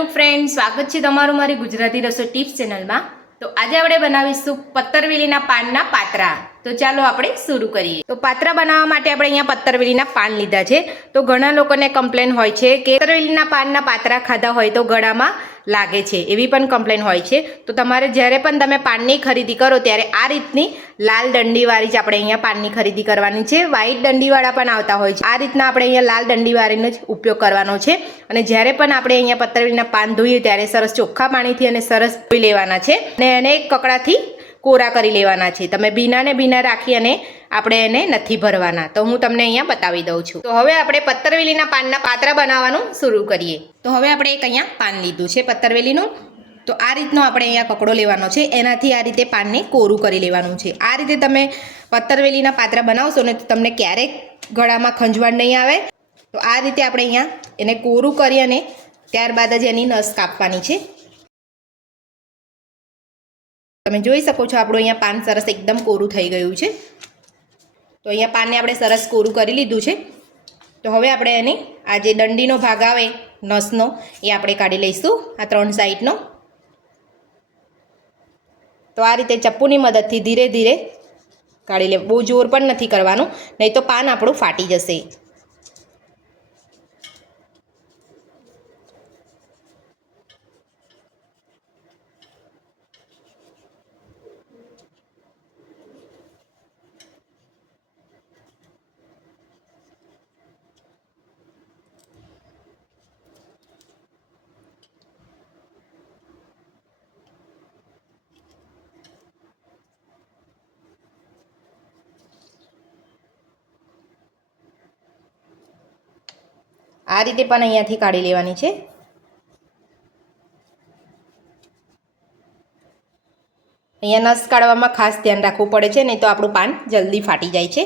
Hello friend સ્વાગત છે તમારું મારી ગુજરાતી રસોઈ ટિપ્સ ચેનલમાં. તો આજે આપણે બનાવીશું પત્તરવેલીના પાનના પાત્રા. તો ચાલો આપણે શરૂ કરીએ. તો પાત્રા બનાવવા માટે આપણે અહીંયા પત્તરવેલીના પાન લીધા છે. તો ઘણા લોકોને કમ્પ્લેન હોય છે કે પત્તરવેલીના પાનના પાત્રા ખાધા હોય તો ગળામાં લાગે છે. એવી પણ કમ્પ્લેન હોય છે. તો તમારે જ્યારે પણ તમે પાનની ખરીદી કરો ત્યારે આ રીતની લાલ દંડીવાળી જ આપણે અહીંયા પાનની ખરીદી કરવાની છે. વ્હાઇટ દંડીવાળા પણ આવતા હોય છે. આ રીતના આપણે અહીંયા લાલ દંડીવાળીનો જ ઉપયોગ કરવાનો છે. અને જ્યારે પણ આપણે અહીંયા પત્તરવેલીના પાન ધોઈએ ત્યારે સરસ ચોખ્ખા પાણીથી અને સરસ ધોઈ લેવાના છે. અને એને એક કકડાથી કોરા કરી લેવાના છે. તમે ભીનાને ભીના રાખી અને આપણે એને નથી ભરવાના. તો હું તમને અહીંયા બતાવી દઉં છું. તો હવે આપણે પત્તરવેલીના પાનના પાત્રા બનાવવાનું શરૂ કરીએ. તો હવે આપણે એક અહીંયા પાન લીધું છે પત્તરવેલીનું તો આ રીતનો આપણે અહીંયા કકડો લેવાનો છે. એનાથી આ રીતે પાનને કોરું કરી લેવાનું છે. આ રીતે તમે પત્તરવેલીના પાત્રા બનાવશો ને તો તમને ક્યારેક ગળામાં ખંજવાળ નહીં આવે. તો આ રીતે આપણે અહીંયા એને કોરું કરી અને ત્યારબાદ જ એની નસ કાપવાની છે. તમે જોઈ શકો છો, આપણું અહીંયા પાન સરસ એકદમ કોરું થઈ ગયું છે. તો અહીંયા પાનને આપણે સરસ કોરું કરી લીધું છે. તો હવે આપણે એને આ જે દંડીનો ભાગ આવે, નસનો, એ આપણે કાઢી લઈશું, આ ત્રણ સાઈડનો. તો આ રીતે ચપ્પુની મદદથી ધીરે ધીરે કાઢી લે, બહુ જોર પણ નથી કરવાનું, નહીં તો પાન આપણું ફાટી જશે. આ રીતે પણ અહીંયાથી કાઢી લેવાની છે. અહીંયા નસ કાઢવામાં ખાસ ધ્યાન રાખવું પડે છે, નહીં તો આપણું પાન જલ્દી ફાટી જાય છે.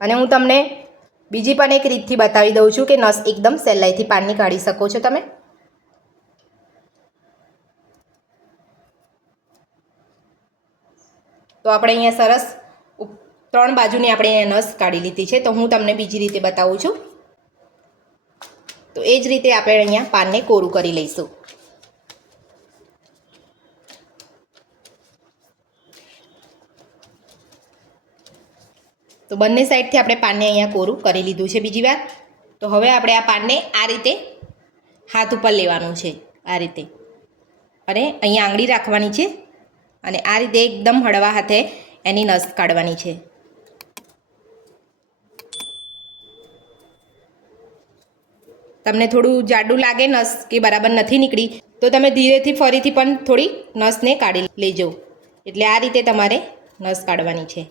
અને હું તમને બીજી પણ એક રીતથી બતાવી દઉં છું કે નસ એકદમ સહેલાઈથી પાનની કાઢી શકો છો તમે. તો આપણે અહીંયા સરસ ત્રણ બાજુની આપણે નસ કાઢી લીધી છે, તો હું તમને બીજી રીતે બતાવું છું. તો એ જ રીતે આપણે અહીંયા પાનને કોરું કરી લઈશું. તો બંને સાઈડથી આપણે પાનને અહીંયા કોરું કરી લીધું છે બીજી વાર. તો હવે આપણે આ પાનને આ રીતે હાથ ઉપર લેવાનું છે, આ રીતે. અને અહીંયા આંગળી રાખવાની છે અને આ રીતે એકદમ હળવા હાથે એની નસ કાઢવાની છે. તમને થોડું જાડું લાગે, નસ કે બરાબર નથી નીકળી, તો તમે ધીરેથી ફરીથી પણ થોડી નસને કાઢી લેજો. એટલે આ રીતે તમારે નસ કાઢવાની છે.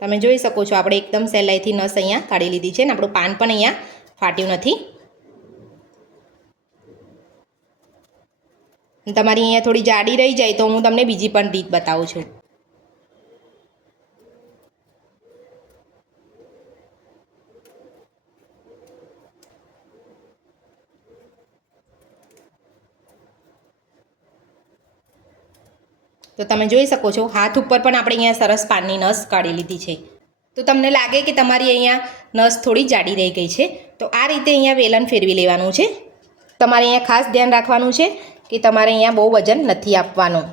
તમે જોઈ શકો છો, આપણે એકદમ સહેલાઈથી નસ અહીંયા કાઢી લીધી છે ને, આપણું પાન પણ અહીંયા ફાટ્યું નથી. તમારી અહીંયા થોડી જાડી રહી જાય તો હું તમને બીજી પણ રીત બતાવું છું. તો તમે જોઈ શકો છો, હાથ ઉપર પણ આપણે અહીંયા સરસ પાનની નસ કાઢી લીધી છે. તો તમને લાગે કે તમારી અહીંયા નસ થોડી જાડી રહી ગઈ છે, તો આ રીતે અહીંયા વેલણ ફેરવી લેવાનું છે. તમારે અહીંયા ખાસ ધ્યાન રાખવાનું છે કે તમારે અહીંયા બહુ વજન નથી આપવાનું.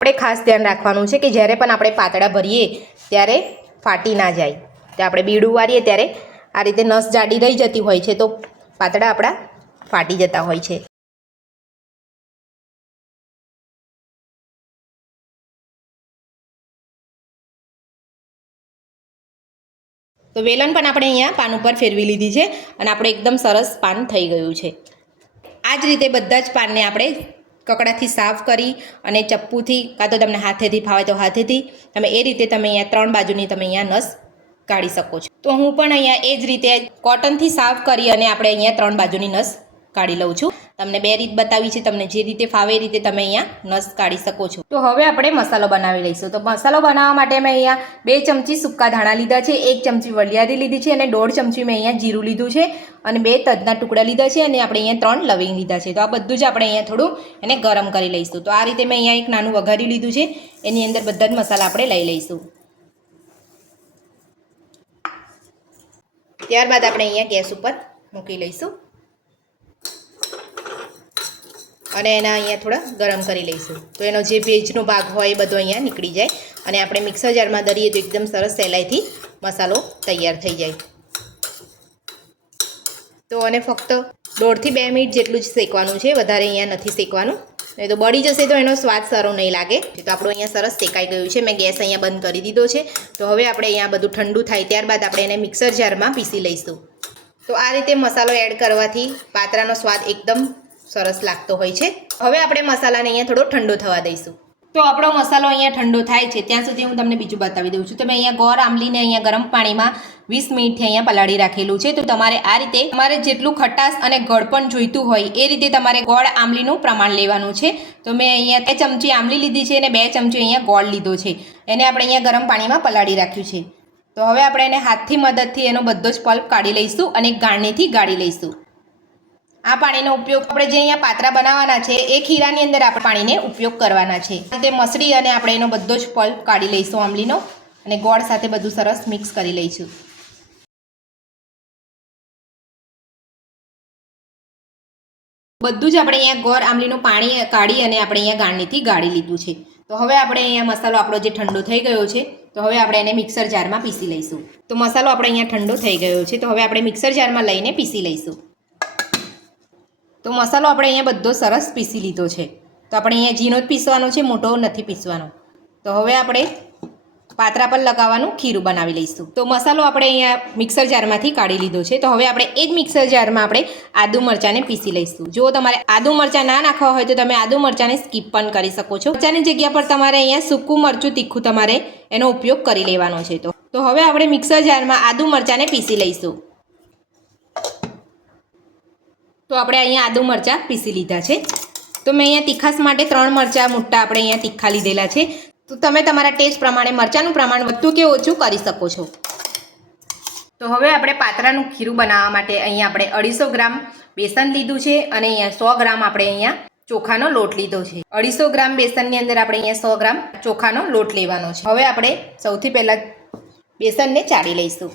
આપણે ખાસ ધ્યાન રાખવાનું છે કે જ્યારે પણ આપણે પાતળા ભરીએ, ત્યારે ફાટી ના જાય. તો આપણે બીડું વાળીએ ત્યારે આ રીતે નસ જાડી રહી જતી હોય છે તો પાતળા આપણા ફાટી જતા હોય છે. તો વેલણ પણ આપણે અહીંયા પાન ઉપર ફેરવી લીધી છે અને આપણે એકદમ સરસ પાન થઈ ગયું છે. આ જ રીતે બધા જ પાનને આપણે કકડાથી સાફ કરી અને ચપ્પુથી કાં તો તમને હાથેથી ફાવે તો હાથેથી તમે એ રીતે તમે અહીંયા ત્રણ બાજુની તમે અહીંયા નસ કાઢી શકો છો. તો હું પણ અહીંયા એ જ રીતે કોટનથી સાફ કરી અને આપણે અહીંયા ત્રણ બાજુની નસ કાઢી લઉં છું. તમને બે રીત બતાવી છે, તમને જે રીતે ફાવે એ રીતે તમે અહીંયા નસ કાઢી શકો છો. તો હવે આપણે મસાલો બનાવી લઈશું. તો મસાલો બનાવવા માટે મેં અહીંયા બે ચમચી સૂકા ધાણા લીધા છે, એક ચમચી વલિયારી લીધી છે અને દોઢ ચમચી મેં અહીંયા જીરું લીધું છે અને બે તજના ટુકડા લીધા છે અને આપણે અહીંયા ત્રણ લવિંગ લીધા છે. તો આ બધું જ આપણે અહીંયા થોડું એને ગરમ કરી લઈશું. તો આ રીતે મેં અહીંયા એક નાનું વઘારી લીધું છે. એની અંદર બધા જ મસાલા આપણે લઈ લઈશું. ત્યારબાદ આપણે અહીંયા ગેસ ઉપર મૂકી લઈશું. અને એના અહીંયા થોડા ગરમ કરી લઈશું. તો એનો જે ભેજનો ભાગ હોય એ બધો અહીંયા નીકળી જાય. અને આપણે મિક્સર જારમાં દરીએ તો એકદમ સરસ સહેલાઈથી મસાલો તૈયાર થઈ જાય. તો અને ફક્ત દોઢથી બે મિનિટ જેટલું જ શેકવાનું છે. વધારે અહીંયા નથી શેકવાનું. નહીં તો બળી જશે તો એનો સ્વાદ સારો નહીં લાગે. તો આપણું અહીંયા સરસ શેકાઈ ગયું છે. મેં ગેસ અહીંયા બંધ કરી દીધો છે. તો હવે આપણે અહીંયા બધું ઠંડુ થાય ત્યારબાદ આપણે એને મિક્સર જારમાં પીસી લઈશું. તો આ રીતે મસાલો એડ કરવાથી પાત્રાનો સ્વાદ એકદમ સરસ લાગતો હોય છે. હવે આપણે મસાલાને અહીંયા થોડો ઠંડો થવા દઈશું. તો આપણો મસાલો અહીંયા ઠંડો થાય છે. ત્યાં સુધી હું તમને બીજું બતાવી દઉં છું. તો મેં અહીંયા ગોળ આંબલીને અહીંયા ગરમ પાણીમાં વીસ મિનિટથી અહીંયા પલાળી રાખેલું છે. તો તમારે આ રીતે તમારે જેટલું ખટાશ અને ગળપણ જોઈતું હોય એ રીતે તમારે ગોળ આંબલીનું પ્રમાણ લેવાનું છે. તો મેં અહીંયા બે ચમચી આંબલી લીધી છે અને બે ચમચી અહીંયા ગોળ લીધો છે. એને આપણે અહીંયા ગરમ પાણીમાં પલાળી રાખ્યું છે. તો હવે આપણે એને હાથથી મદદથી એનો બધો જ પલ્પ કાઢી લઈશું અને ગાળણીથી ગાળી લઈશું. આ પાણીનો ઉપયોગ આપણે જે અહીંયા પાત્રા બનાવવાના છે, એ ખીરાની અંદર આપણે પાણીને ઉપયોગ કરવાના છે. તે મસળી અને આપણે એનો બધો જ પલ્પ કાઢી લઈશું આંબલીનો અને ગોળ સાથે બધું સરસ મિક્સ કરી લઈશું. બધું જ આપણે અહીંયા ગોળ આંબલીનું પાણી કાઢી અને આપણે અહીંયા ગાળણીથી ગાળી લીધું છે. તો હવે આપણે અહીંયા મસાલો આપણો જે ઠંડો થઈ ગયો છે, તો હવે આપણે એને મિક્સર જારમાં પીસી લઈશું. તો મસાલો આપણે અહીંયા ઠંડો થઈ ગયો છે, તો હવે આપણે મિક્સર જારમાં લઈને પીસી લઈશું. તો મસાલો આપણે અહીંયા બધો સરસ પીસી લીધો છે. તો આપણે અહીંયા ઝીણો જ પીસવાનો છે, મોટો નથી પીસવાનો. તો હવે આપણે પાત્રા પર લગાવવાનું ખીરું બનાવી લઈશું. તો મસાલો આપણે અહીંયા મિક્સર જારમાંથી કાઢી લીધો છે. તો હવે આપણે એ જ મિક્સર જારમાં આપણે આદુ મરચાંને પીસી લઈશું. જો તમારે આદુ મરચાં ના નાખવા હોય તો તમે આદુ મરચાંને સ્કીપ પણ કરી શકો છો. મરચાંની જગ્યા પર તમારે અહીંયા સૂકું મરચું તીખું તમારે એનો ઉપયોગ કરી લેવાનો છે તો. તો હવે આપણે મિક્સર જારમાં આદુ મરચાંને પીસી લઈશું. તો આપણે અહીંયા આદુ મરચાં પીસી લીધા છે. તો મેં અહીંયા તીખાસ માટે ત્રણ મરચાં મોટા આપણે અહીંયા તીખા લીધેલા છે. તો તમે તમારા ટેસ્ટ પ્રમાણે મરચાંનું પ્રમાણ વધતું કે ઓછું કરી શકો છો. તો હવે આપણે પાત્રાનું ખીરું બનાવવા માટે અહીંયા આપણે અઢીસો ગ્રામ બેસન લીધું છે અને અહીંયા સો ગ્રામ આપણે અહીંયા ચોખાનો લોટ લીધો છે. અઢીસો ગ્રામ બેસનની અંદર આપણે અહીંયા સો ગ્રામ ચોખાનો લોટ લેવાનો છે. હવે આપણે સૌથી પહેલાં બેસનને ચાળી લઈશું.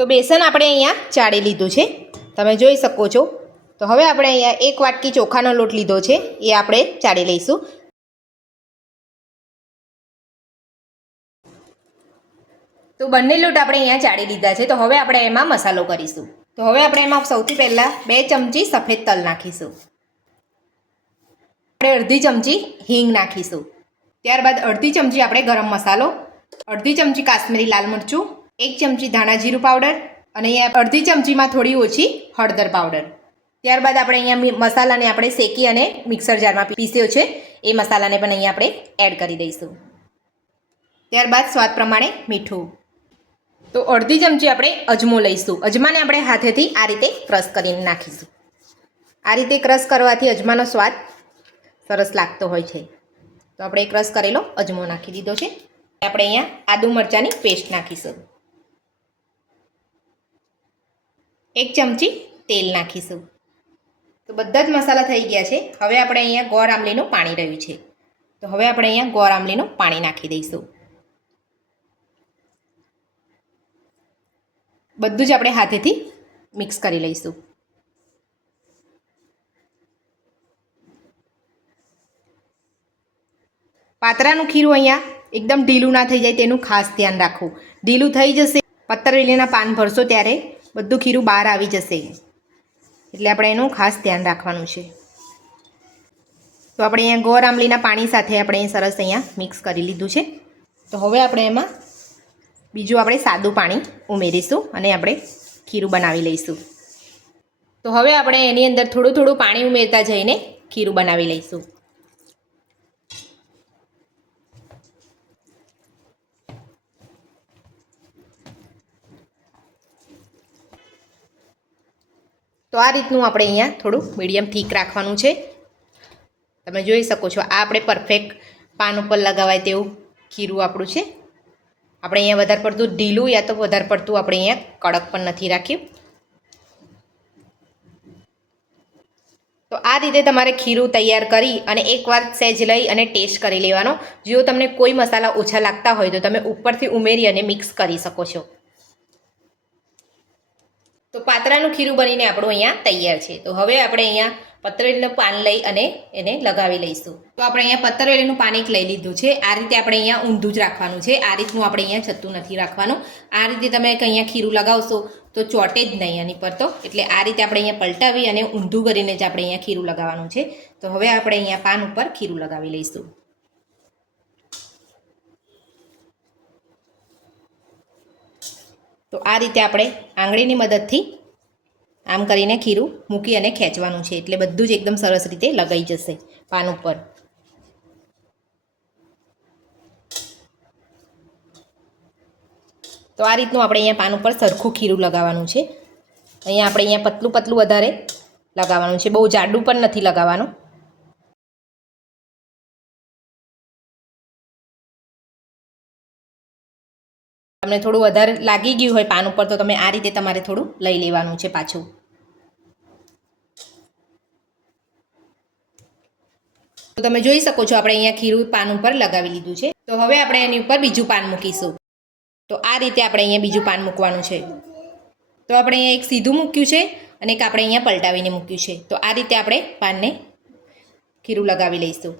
તો બેસન આપણે અહીંયા ચાળી લીધું છે. તમે જોઈ શકો છો. તો હવે આપણે અહીંયા એક વાટકી ચોખાનો લોટ લીધો છે. એ આપણે ચાળી લઈશું. તો બંને લોટ આપણે અહીંયા ચાળી લીધા છે. તો હવે આપણે એમાં મસાલો કરીશું. તો હવે આપણે એમાં સૌથી પહેલાં બે ચમચી સફેદ તલ નાખીશું. આપણે અડધી ચમચી હિંગ નાખીશું. ત્યારબાદ અડધી ચમચી આપણે ગરમ મસાલો, અડધી ચમચી કાશ્મીરી લાલ મરચું એક ચમચી ધાણા જીરું પાવડર અને અહીંયા અડધી ચમચીમાં થોડી ઓછી હળદર પાવડર. ત્યારબાદ આપણે અહીંયા મસાલાને આપણે શેકી અને મિક્સર જારમાં પીસ્યો છે. એ મસાલાને પણ અહીંયા આપણે એડ કરી દઈશું. ત્યારબાદ સ્વાદ પ્રમાણે મીઠું. તો અડધી ચમચી આપણે અજમો લઈશું. અજમાને આપણે હાથેથી આ રીતે ક્રશ કરીને નાખીશું. આ રીતે ક્રશ કરવાથી અજમાનો સ્વાદ સરસ લાગતો હોય છે. તો આપણે ક્રશ કરેલો અજમો નાખી દીધો છે. આપણે અહીંયા આદુ મરચાંની પેસ્ટ નાખીશું. એક ચમચી તેલ નાખીશું. તો બધા જ મસાલા થઈ ગયા છે. હવે આપણે અહીંયા ગોળ આમલીનું પાણી રહ્યું છે. તો હવે આપણે અહીંયા ગોળ આમલીનું પાણી નાખી દઈશું. બધું જ આપણે હાથેથી મિક્સ કરી લઈશું. પાતરાનું ખીરું અહીંયા એકદમ ઢીલું ના થઈ જાય તેનું ખાસ ધ્યાન રાખવું. ઢીલું થઈ જશે પત્તરવેલીના પાન ભરશો ત્યારે બધું ખીરું બહાર આવી જશે. એટલે આપણે એનું ખાસ ધ્યાન રાખવાનું છે. તો આપણે અહીંયા ગોર આંબલીના પાણી સાથે આપણે સરસ અહીંયા મિક્સ કરી લીધું છે. તો હવે આપણે એમાં બીજું આપણે સાદું પાણી ઉમેરીશું અને આપણે ખીરું બનાવી લઈશું. તો હવે આપણે એની અંદર થોડું થોડું પાણી ઉમેરતા જઈને ખીરું બનાવી લઈશું. તો આ રીતનું આપણે અહીંયા થોડું મીડિયમ થીક રાખવાનું છે. તમે જોઈ શકો છો, આ આપણે પરફેક્ટ પાન ઉપર લગાવાય તેવું ખીરું આપણું છે. આપણે અહીંયા વધારે પડતું ઢીલું યા તો વધારે પડતું આપણે અહીંયા કડક પણ નથી રાખ્યું. તો આ રીતે તમારે ખીરું તૈયાર કરી અને એકવાર સહેજ લઈ અને ટેસ્ટ કરી લેવાનો. જો તમને કોઈ મસાલા ઓછા લાગતા હોય તો તમે ઉપરથી ઉમેરી અને મિક્સ કરી શકો છો. તો પાતરાનું ખીરું બનીને આપણું અહીંયા તૈયાર છે. તો હવે આપણે અહીંયા પતરેલીનું પાન લઈ અને એને લગાવી લઈશું. તો આપણે અહીંયા પતરેલીનું પાન એક લઈ લીધું છે. આ રીતે આપણે અહીંયા ઊંધું જ રાખવાનું છે. આ રીતનું આપણે અહીંયા છતું નથી રાખવાનું. આ રીતે તમે અહીંયા ખીરું લગાવશો તો ચોટે જ નહીં આની પર તો. એટલે આ રીતે આપણે અહીંયા પલટાવી અને ઊંધું કરીને જ આપણે અહીંયા ખીરું લગાવવાનું છે. તો હવે આપણે અહીંયા પાન ઉપર ખીરું લગાવી લઈશું. તો આ રીતે આપણે આંગળીની મદદથી આમ કરીને ખીરું મૂકી અને ખેંચવાનું છે. એટલે બધું જ એકદમ સરસ રીતે લગાઈ જશે પાન ઉપર. તો આ રીતનું આપણે અહીંયા પાન ઉપર સરખું ખીરું લગાવવાનું છે. અહીંયા આપણે અહીંયા પતલું પતલું વધારે લગાવવાનું છે. બહુ જાડું પણ નથી લગાવવાનું. તમને થોડું વધારે લાગી ગયું હોય પાન ઉપર, તો તમે આ રીતે તમારે થોડું લઈ લેવાનું છે પાછું. તો તમે જોઈ શકો છો, આપણે અહીંયા ખીરું પાન ઉપર લગાવી લીધું છે. તો હવે આપણે એની ઉપર બીજું પાન મૂકીશું. તો આ રીતે આપણે અહીંયા બીજું પાન મૂકવાનું છે. તો આપણે અહીંયા એક સીધું મૂક્યું છે અને એક આપણે અહીંયા પલટાવીને મૂક્યું છે. તો આ રીતે આપણે પાનને ખીરું લગાવી લઈશું.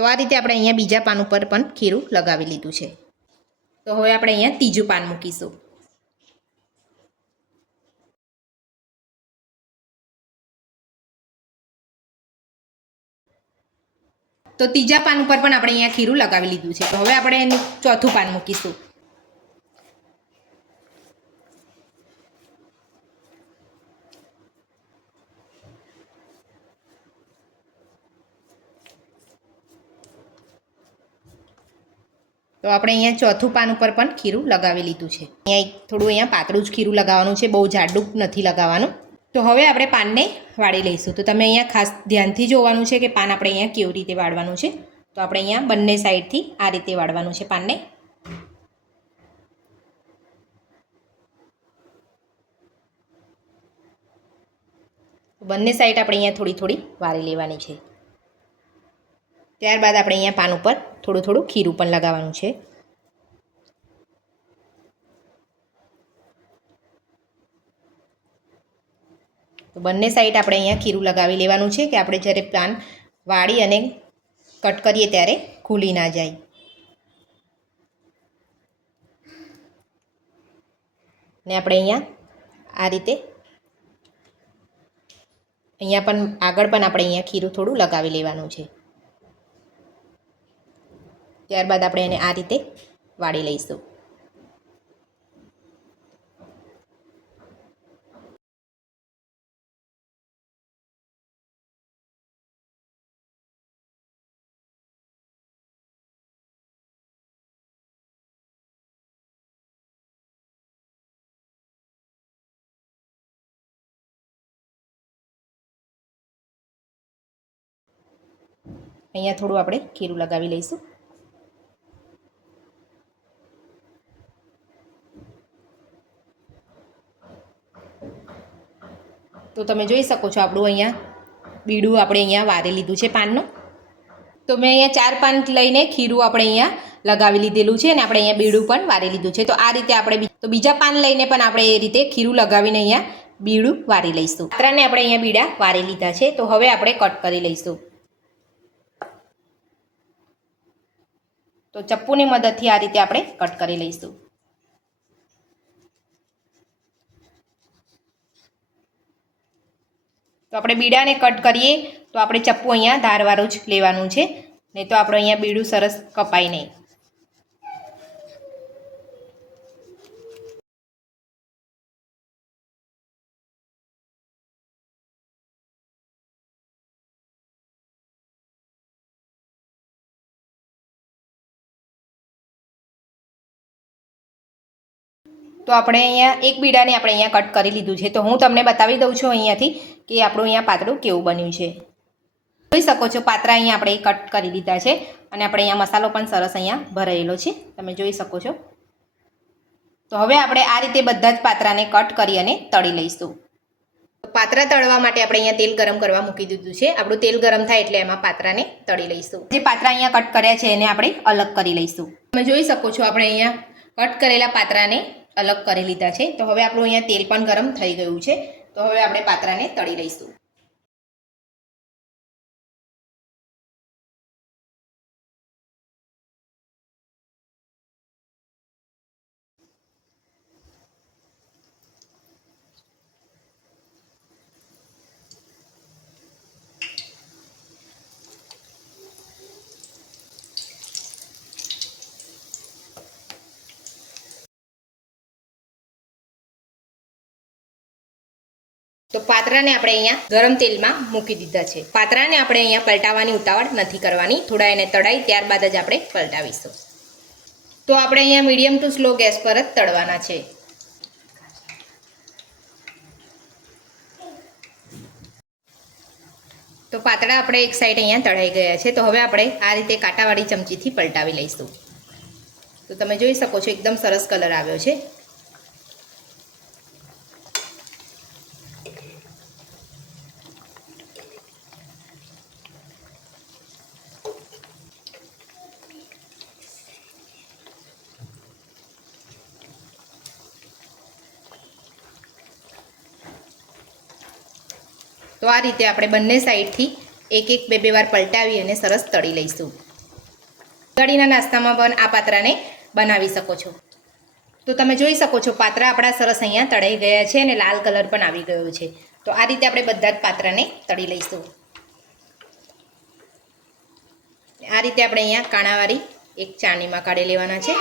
તો આ રીતે આપણે અહીંયા બીજા પાન ઉપર પણ ખીરું લગાવી લીધું છે. તો હવે આપણે અહીંયા ત્રીજું પાન મૂકીશું. તો ત્રીજા પાન ઉપર પણ આપણે અહીંયા ખીરું લગાવી લીધું છે. તો હવે આપણે એનું ચોથું પાન મૂકીશું. તો આપણે અહીંયા ચોથું પાન ઉપર પણ ખીરું લગાવી લીધું છે. અહીંયા એક થોડું અહીંયા પાતળું જ ખીરું લગાવવાનું છે, બહુ જાડું નથી લગાવવાનું. તો હવે આપણે પાનને વાળી લઈશું. તો તમે અહીંયા ખાસ ધ્યાનથી જોવાનું છે કે પાન આપણે અહીંયા કેવી રીતે વાળવાનું છે. તો આપણે અહીંયા બંને સાઈડથી આ રીતે વાળવાનું છે પાનને. બંને સાઈડ આપણે અહીંયા થોડી થોડી વાળી લેવાની છે. ત્યારબાદ આપણે અહીંયા પાન ઉપર થોડું થોડું ખીરું પણ લગાવવાનું છે. તો બંને સાઈડ આપણે અહીંયા ખીરું લગાવી લેવાનું છે કે આપણે જ્યારે પાન વાળી અને કટ કરીએ ત્યારે ખુલી ના જાય. ને આપણે અહીંયા આ રીતે અહીંયા પણ આગળ પણ આપણે અહીંયા ખીરું થોડું લગાવી લેવાનું છે. ત્યારબાદ આપણે એને આ રીતે વાળી લઈશું. અહીંયા થોડું આપણે ખીરું લગાવી લઈશું. તો તમે જોઈ શકો છો આપણું અહીંયા બીડું આપણે અહીંયા વારી લીધું છે પાનનું. તો મેં અહીંયા ચાર પાન લઈને ખીરું આપણે અહીંયા લગાવી લીધેલું છે અને આપણે અહીંયા બીડું પણ વારી લીધું છે. તો આ રીતે આપણે તો બીજા પાન લઈને પણ આપણે એ રીતે ખીરું લગાવીને અહીંયા બીડું વારી લઈશું. પાત્રાને આપણે અહીંયા બીડા વારી લીધા છે. તો હવે આપણે કટ કરી લઈશું. તો ચપ્પુની મદદથી આ રીતે આપણે કટ કરી લઈશું. તો આપણે બીડાને કટ કરીએ. તો આપણે ચપ્પુ અહીંયા ધારવાળું જ લેવાનું છે. નહીં તો આપણે અહીંયા બીડું સરસ કપાય નહીં. તો આપણે અહીંયા એક બીડાને આપણે અહીંયા કટ કરી લીધું છે. તો હું તમને બતાવી દઉં છું અહીંયાથી કે આપણું અહીંયા પાતળું કેવું બન્યું છે. જોઈ શકો છો પાત્રા અહીંયા આપણે કટ કરી લીધા છે અને આપણે અહીંયા મસાલો પણ સરસ અહીંયા ભરાયેલો છે. તમે જોઈ શકો છો. તો હવે આપણે આ રીતે બધા જ પાત્રાને કટ કરી અને તળી લઈશું. પાત્રા તળવા માટે આપણે અહીંયા તેલ ગરમ કરવા મૂકી દીધું છે. આપણું તેલ ગરમ થાય એટલે એમાં પાત્રાને તળી લઈશું. જે પાત્રા અહીંયા કટ કર્યા છે એને આપણે અલગ કરી લઈશું. તમે જોઈ શકો છો, આપણે અહીંયા કટ કરેલા પાત્રાને અલગ કરી લીધા છે. તો હવે આપણું અહીંયા તેલ પણ ગરમ થઈ ગયું છે. તો હવે આપણે પાત્રાને તળી લઈશું. તો પાત્રાને આપણે અહીંયા ગરમ તેલમાં મૂકી દીધા છે. પાત્રાને આપણે અહીંયા પલટાવવાની ઉતાવળ નથી કરવાની. થોડા એને તળાઈ ત્યારબાદ જ આપણે પલટાવીશું. તો આપણે અહીંયા મીડિયમ ટુ સ્લો ગેસ પર જ તળવાના છે. તો પાતળા આપણે એક સાઈડ અહીંયા તળાઈ ગયા છે. તો હવે આપણે આ રીતે કાંટાવાળી ચમચીથી પલટાવી લઈશું. તો તમે જોઈ શકો છો, એકદમ સરસ કલર આવ્યો છે. તો આ રીતે આપણે બંને સાઈડથી એક એક બે બે વાર પલટાવી અને સરસ તળી લઈશું. ગળીના નાસ્તામાં પણ આ પાત્રાને બનાવી શકો છો. તો તમે જોઈ શકો છો, પાત્રા આપણા સરસ અહીંયા તળાઈ ગયા છે અને લાલ કલર પણ આવી ગયો છે. તો આ રીતે આપણે બધા જ પાત્રાને તળી લઈશું. આ રીતે આપણે અહીંયા કાણાવાળી એક ચાણીમાં કાઢી લેવાના છે.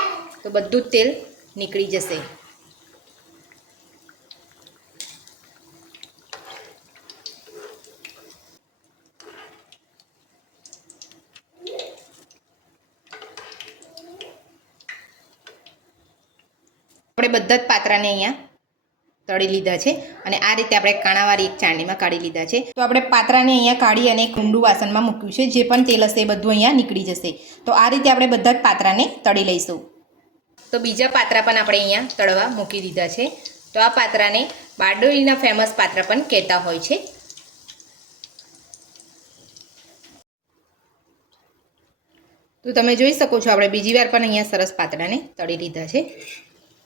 તો બધું જ તેલ નીકળી જશે. આપણે બધા જ પાત્રાને અહીંયા તળી લીધા છે અને આ રીતે આપણે કાણાવાળી એક ચાંદીમાં કાઢી લીધા છે. તો આપણે પાત્રાને અહીંયા કાઢી અને એક ઊંડું વાસણમાં મૂક્યું છે, જે પણ તેલ હશે એ બધું અહીંયા નીકળી જશે. તો આ રીતે આપણે બધા જ પાત્રાને તળી લઈશું. તો બીજા પાત્રા પણ આપણે અહીંયા તળવા મૂકી દીધા છે. તો આ પાત્રાને બારડોલીના ફેમસ પાત્રા પણ કહેતા હોય છે. તો તમે જોઈ શકો છો, આપણે બીજી વાર પણ અહીંયા સરસ પાત્રાને તળી લીધા છે.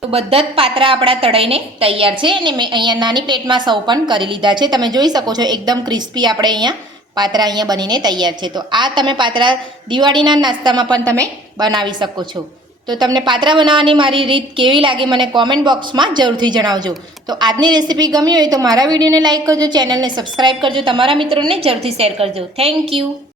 તો બધા જ પાત્રા આપણા તળાઈને તૈયાર છે અને મેં અહીંયા નાની પ્લેટમાં સૌ પણ કરી લીધા છે. તમે જોઈ શકો છો, એકદમ ક્રિસ્પી આપણે અહીંયા પાત્રા અહીંયા બનીને તૈયાર છે. તો આ તમે પાત્રા દિવાળીના નાસ્તામાં પણ તમે બનાવી શકો છો. તો તમને પાત્રા બનાવવાની મારી રીત કેવી લાગી મને કોમેન્ટ બોક્સમાં જરૂરથી જણાવજો. તો આજની રેસીપી ગમી હોય તો મારા વિડીયોને લાઇક કરજો, ચેનલને સબસ્ક્રાઈબ કરજો, તમારા મિત્રોને જરૂરથી શેર કરજો. Thank you.